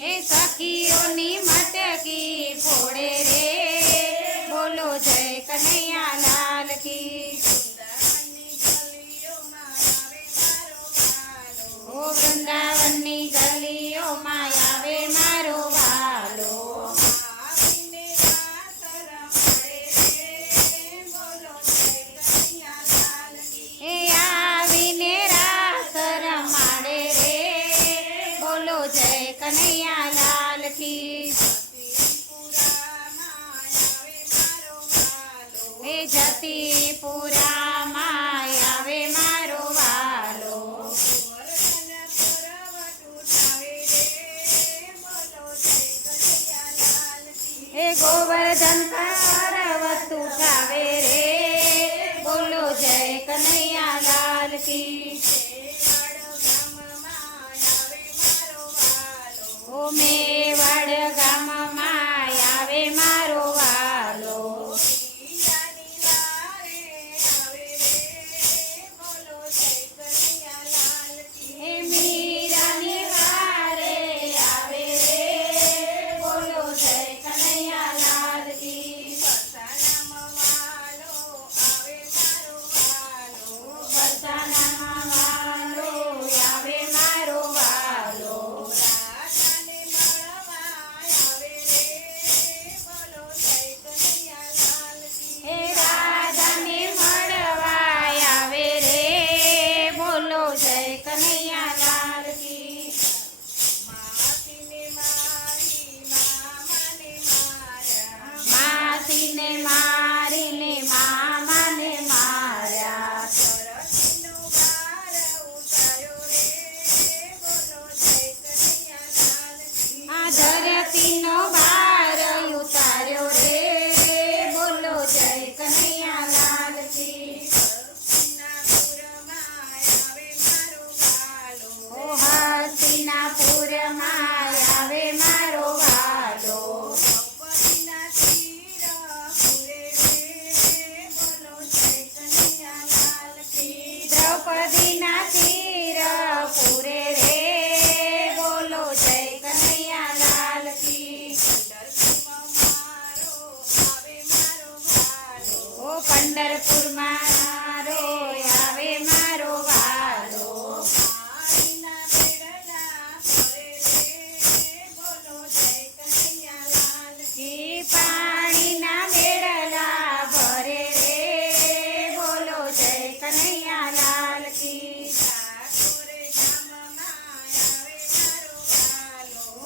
એ સખીઓની મટકી ફોડે રે બોલો જય કનૈયા લાલ કી ઓ વૃંદાવનની ગલીઓમાં આવે મારો વાલો એ આવીને રાસ રમાડે રે બોલો જય કનૈયા લાલ કી એ જતીપુરામાં આવે મારો વાલો એ ગોવર્ધન પર્વત ઉઠાવે રે બોલો જય કનૈયા લાલ કી ઓ મેવાડ ગામમાં આવે મારો વાલો એ મીરાની વારે આવે રે બોલો જય કનૈયા લાલ કી બરસાનામાં વાલો આવે મારો વાલો એ રાધાને મળવા આવે રે બોલો જય કનૈયા લાલ કી માસીને મારીને મામાને માર્યા આ ધરતીનો ભાર ઉતાર્યો રે બોલો જય કનૈયા લાલ કી ઓ હસ્તિનાપુરમાં આવે મારો વાલો દ્રૌપદીના તીર પૂરે રે બોલો જય કનૈયા લાલ કી ઓ પંઢરપુરમાં મારો આવે મારો વાલો કી પાણીના બેડલા ભરે રે બોલો જય કનૈયા લાલ કી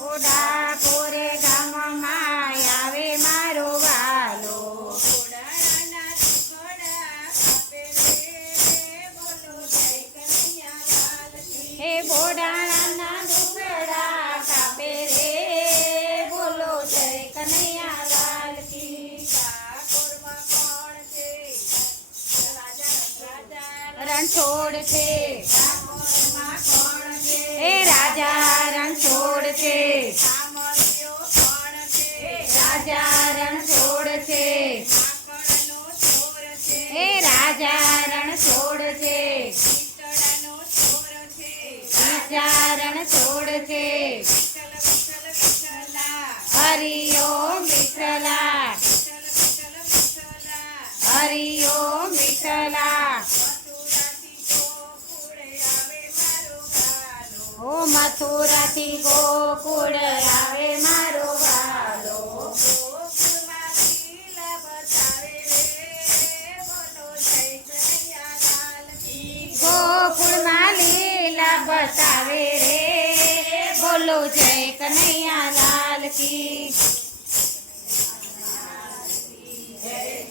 ઓ ડાકોરે ગામમાં આવે મારો વાલો હે બોડાણાના દુખડા કાપે રે બોલો જય કનૈયા લાલ કી રણછોડ છે એ રાજા રણછોડ છે રાજા રણછોડ છે એ રાજા રણછોડ છે રાજા રણછોડ છે હરિઓમ વિઠ્ઠલા હરિઓમ વિઠ્ઠલા ઓ મથુરાથી ગોકુળ આવે મારો વાલો ગોકુળમાં લીલા બતાવે રે બોલો જય કનૈયા લાલ કી